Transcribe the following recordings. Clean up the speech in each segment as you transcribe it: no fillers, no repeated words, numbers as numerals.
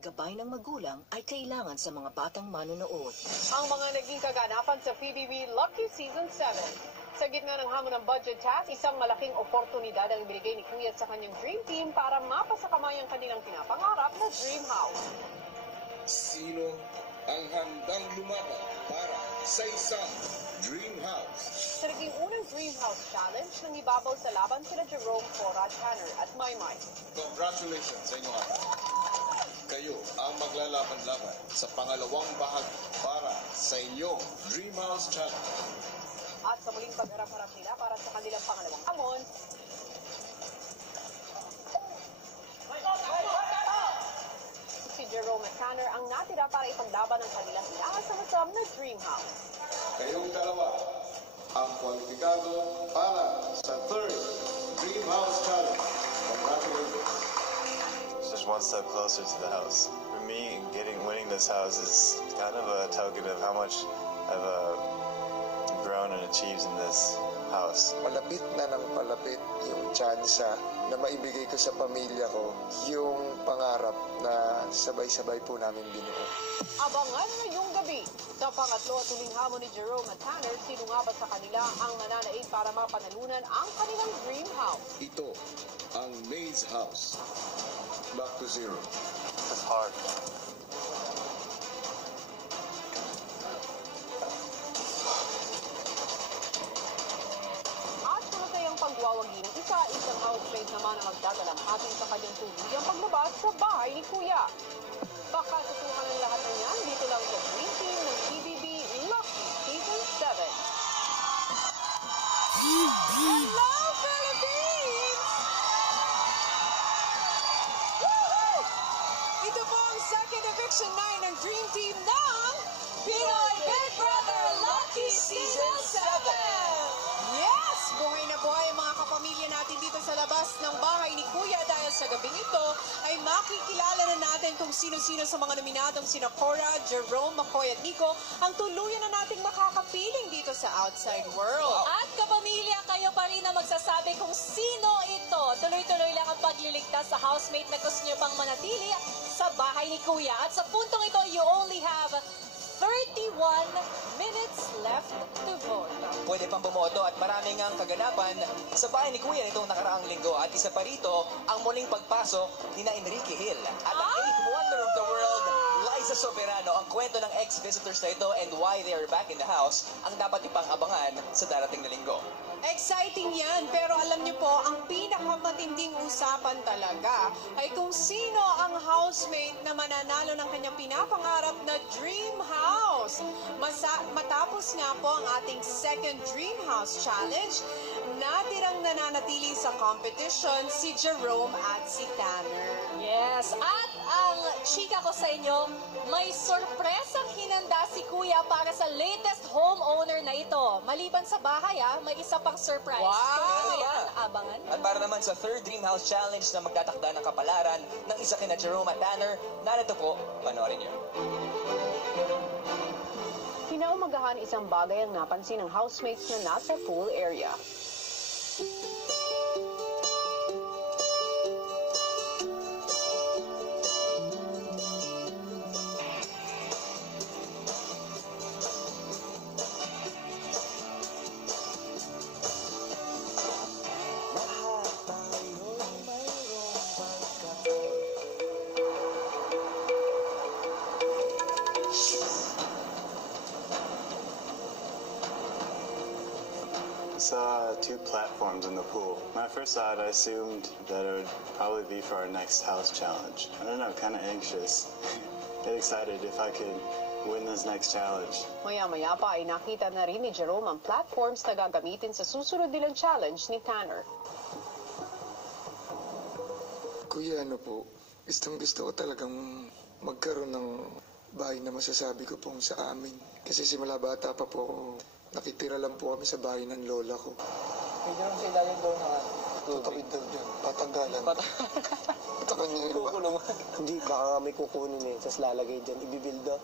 gabay ng magulang ay kailangan sa mga batang manonood. Ang mga naging kaganapan sa PBB Lucky Season 7. Sa gitna ng hamon ng budget task, isang malaking oportunidad ang ibinigay ni Kuya sa kanyang dream team para mapasakamay ang kanilang pinapangarap na dream house. Sino ang handang lumaban para sa isang dream house? Sa naging unang Dream House Challenge, nang ibabaw sa laban sila Jerome, Cora, Tanner at Maymay. Congratulations sa inyo apat. Kayo ang maglalaban-laban sa pangalawang bahagi para sa inyong Dream House Challenge. At sa muling pag-harap-harap nila para sa kanilang pangalawang hamon, si Jerome at Tanner ang natira para ipaglaban ang kanilang inaasam-asam na Dream House. Kayong dalawa ang kwalipikado para sa third Dream House Challenge. Congratulations. It's just one step closer to the house. For me, winning this house is kind of a token of how much I've grown and achieved in this house. Palapit na ng palapit yung tsansa na maibigay ko sa pamilya ko yung pangarap na sabay-sabay po namin binuo. Abangan ngayong gabi sa pangatlo at huling hamon ni Jerome at Tanner, sino nga ba sa kanila ang mananaig para mapanalunan ang kanilang dream house? Ito ang Maze House. Back to zero. It's hard. At sunod ang pagwawagi ng isang housemate naman ang magdadalamhati sa kanyang tuluyang paglabas sa bahay ni Kuya. Baka susukan ang lahat ng yan dito lang sa Dream Team ng PBB Lucky Season 7. Hello, Philippines! Woohoo! Ito po ang second eviction night ng Dream Team ng Pinoy Big Brother Lucky Season 7! Yes! Buhay na buhay ang mga kapamilya natin dito sa labas ng bahay ni Kuya dahil sa gabing ito ay makikilala na natin kung sino-sino sa mga nominadong sina Cora, Jerome, McCoy at Nico ang tuluyan na nating makakapiling dito sa outside world. At kapamilya, kayo pa rin na magsasabi kung sino ito. Tuloy-tuloy lang ang pagliligtas sa housemate na gusto nyo pang manatili sa bahay ni Kuya. At sa puntong ito, you only have 31 minutes left to vote. Pwede pang bumoto at maraming ang kaganapan sa bahay ni Kuya nitong nakaraang linggo. At isa pa rito, ang muling pagpasok ni na Enrique Hill. At ang 8th wonder of the world, Liza Soberano. Ang kwento ng ex-visitors na ito and why they are back in the house ang dapat ipang abangan sa darating na linggo. Exciting yan, pero alam niyo po, ang pinakamatinding usapan talaga ay kung sino ang housemate na mananalo ng kanyang pinapangarap na dream house. Matapos nga po ang ating second Dream House Challenge, natirang nananatili sa competition si Jerome at si Tanner. Yes, at ang chika ko sa inyo, may sorpresang hinanda si Kuya para sa latest homeowner na ito. Maliban sa bahay, may isa pang surprise. Wow! Kung ano yan, abangan. At para naman sa third Dream House Challenge na magtatakda ng kapalaran ng isa kina Jerome at Tanner, narito po, panoorin niyo. Kinaumagahan isang bagay ang napansin ng housemates na nasa pool area. Saw two platforms in the pool. When I first saw it, I assumed that it would probably be for our next house challenge. I don't know, kind of anxious. Get excited if I could win this next challenge. Maya-maya pa ay nakita na rin ni Jerome ang platforms na gagamitin sa susunod nilang challenge ni Tanner. Kuya, ano po, gusto ko talagang magkaroon ng bahay na masasabi ko pong sa amin. Kasi simula bata pa po ako, nakitira lang po kami sa bahay ng lola ko. Pwede lang sa ilalim daw na Tatawid daw dyan, patanggalan. Patakan niyo yun ba? Hindi, baka may kukunin tapos lalagay dyan, ibibildo.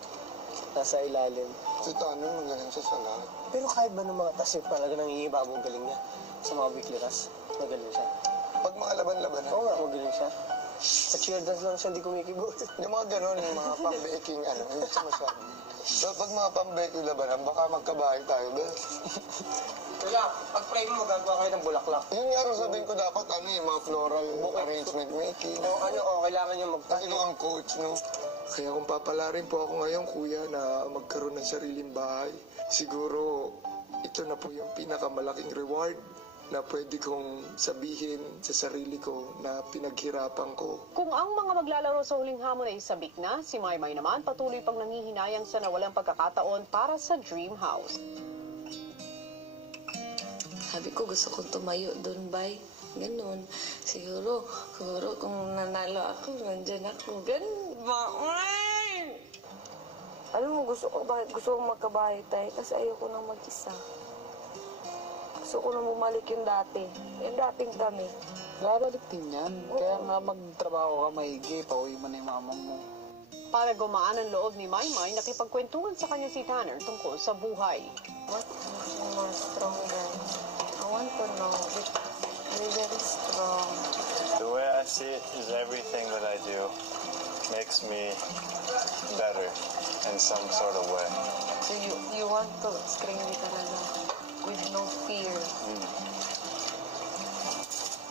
Nasa ilalim. Si Tanner, magaling siya sa lahat. Pero kahit ba ng mga tasip talaga nangingibabaw ang galing niya? Sa mga weekly tas, magaling siya. Pag mga laban-labanan. Oo nga, magaling siya. Sa cheer dance lang siya, hindi kumikibo. Yung mga ganun, yung mga pang-baking, hindi siya masyado. So, pag mga pang-baking labanan, baka magkabahay tayo, ba? Wala, pag-pray mo, magagawa kayo ng bulaklak. Yun nga rin sabihin ko dapat, yung mga floral arrangement making. Kailangan nyo Kasi ko ang coach, no? Kaya kung papalarin po ako ngayon, kuya, na magkaroon ng sariling bahay, siguro ito na po yung pinakamalaking reward na pwede kong sabihin sa sarili ko na pinaghirapan ko. Kung ang mga maglalaro sa huling hamon ay sabik na, si Maymay naman patuloy pang nanghihinayang sa nawalang pagkakataon para sa dream house. Sabi ko, gusto kong tumayo doon, bay. Ganun. Siguro kung nanalo ako, nandyan ako. Ganun. Alam mo, bakit gusto kong magkabahay tayo? Kasi ayoko nang mag-isa. Gusto ko na bumalik yung dati. Yung dating kami. Babalik din yan. Kaya nga magtrabaho ka maigi, pauwi mo na yung mama mo. Para gumaan ang loob ni Maymay, nakipagkwentuhan sa kanya si Tanner tungkol sa buhay. What makes you more stronger? I want to know. You're very strong. The way I see it is everything that I do makes me better in some sort of way. So you want to strengthen talaga with no fear.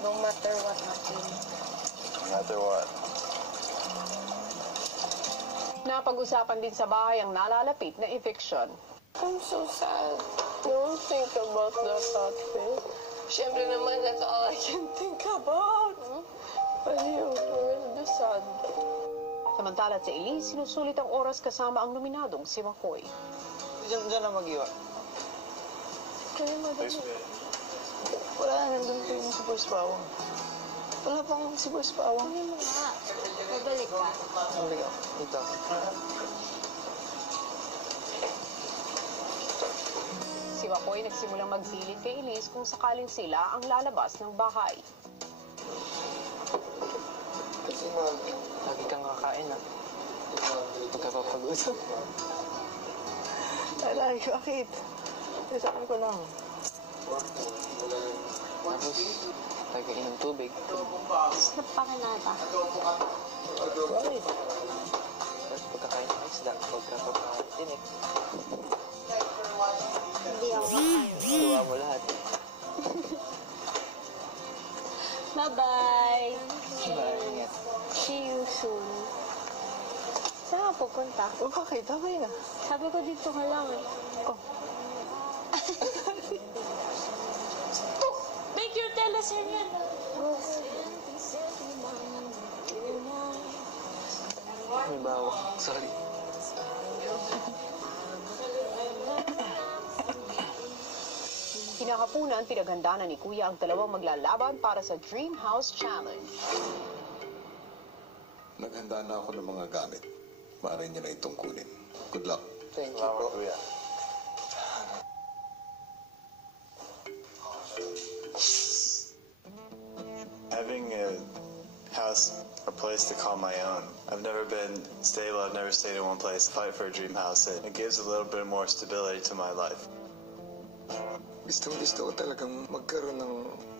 No matter what happens. No matter what. Napag-usapan din sa bahay ang nalalapit na eviction. I'm so sad. Don't think about that thought. Siyempre naman, that's all I can think about. But you will be sad. Samantala sa Elise, sinusulit ang oras kasama ang nominadong si McCoy. Diyan na mag-iwa. Kaya madali. Wala, nandun pa yung si Boss Pawang. Wala pang si Boss Pawang. Ano mo nga? Babalik ka. Balik ako. Ito. Si McCoy nagsimulang magsilid kay Elise kung sakaling sila ang lalabas ng bahay. Kasi ma'am, Lagi kang kakain, ha? Pagkapapag-usap. Alay, bakit? Sabi ko lang. Tapos, lagi inom tubig. Snap pa ka na ba? Bakit? Tapos pagkakain ng isda, pagkapapatinik. Hindi ako kakain. Tuwa mo lahat. Bye-bye. Ingat. See you soon. Saan ka pupunta? O, bakit? Tama na. Sabi ko dito ka lang eh. Oh. Make your teleserye. May bawa. Sorry. Kinakapunan, pinaghanda na ni Kuya ang dalawang maglalaban para sa Dream House Challenge. Naghanda na ako ng mga gamit. Maaari niyo na itong kunin. Good luck. thank you po. Kuya. Having a house, a place to call my own. I've never been stable, I've never stayed in one place. Fight for a dream house. It gives a little bit more stability to my life. Gusto ko talagang magkaroon ng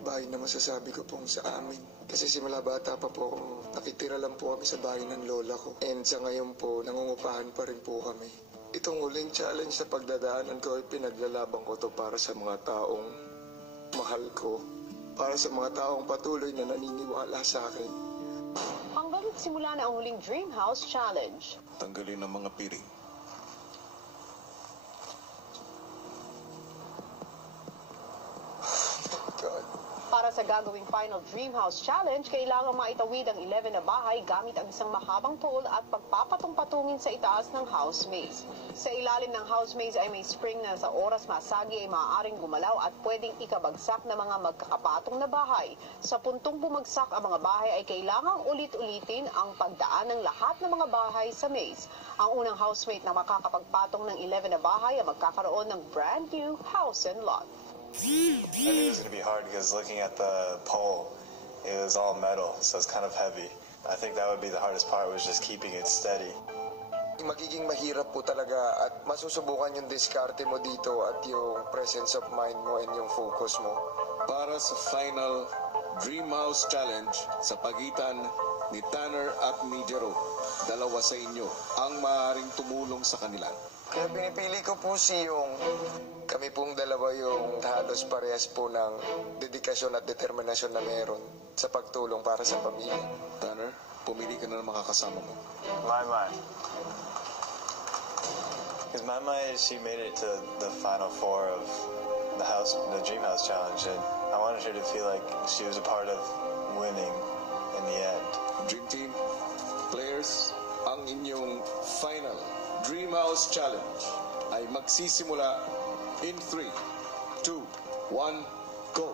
bahay na masasabi ko pong sa amin. Kasi simula bata pa po ako, nakitira lang po kami sa bahay ng lola ko. And sa ngayon po, nangungupahan pa rin po kami. Itong huling challenge sa pagdadaanan ko ay pinaglalaban ko to para sa mga taong mahal ko. Para sa mga taong patuloy na naniniwala sa akin. Hanggang simula na ang huling Dream House Challenge. Tanggalin ang mga piring. God. Para sa gagawing final Dream House Challenge, kailangan maitawid ang 11 na bahay gamit ang isang mahabang pole at pagpapatong-patungin sa itaas ng house maze. Sa ilalim ng house maze ay may spring na sa oras masagi ay maaaring gumalaw at pwedeng ikabagsak na mga magkakapatong na bahay. Sa puntong bumagsak ang mga bahay ay kailangang ulit-ulitin ang pagdaan ng lahat ng mga bahay sa maze. Ang unang housemate na makakapagpatong ng 11 na bahay ay magkakaroon ng brand new house and lot. I knew it was going to be hard because looking at the pole, it was all metal, so it's kind of heavy. I think that would be the hardest part, was just keeping it steady. Magiging mahirap po talaga at masusubukan yung diskarte mo dito at yung presence of mind mo and yung focus mo. Para sa final Dream House Challenge sa pagitan ni Tanner at ni Jerome. Dalawa sa inyo ang maaaring tumulong sa kanila. Kaya pinipili ko po kami pong dalawa yung halos parehas po ng dedikasyon at determinasyon na meron sa pagtulong para sa pamilya. Tanner, pumili ka na ng makakasama mo. My. Because Mama, she made it to the final four of the Dream House Challenge, and I wanted her to feel like she was a part of winning in the end. Dream Team, players, ang inyong final Dream House Challenge ay magsisimula in 3, 2, 1, go!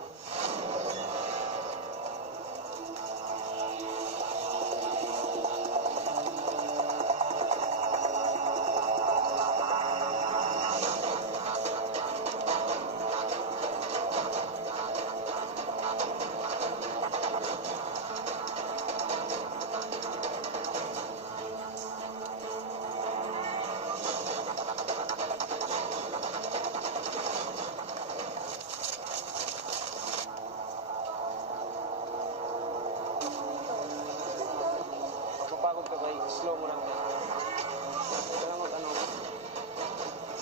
Mapapagod ka kay slow mo lang.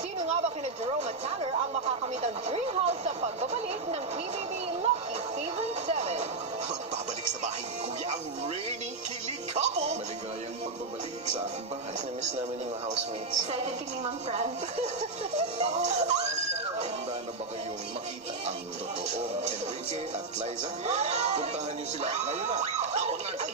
Sino nga ba kina Jerome at Tanner ang makakamit ang Dream House sa pagbabalik ng PBB Lucky Season 7? Magbabalik sa bahay ni Kuya ang reigning kilig couple! Maligayang pagbabalik sa ating bahay. Namiss namin yung mga housemates. Excited kami, Mang Fran. Handa na ba kayong makita ang totoong Enrique at Liza? Puntahan niyo sila ngayon na! Abangan ang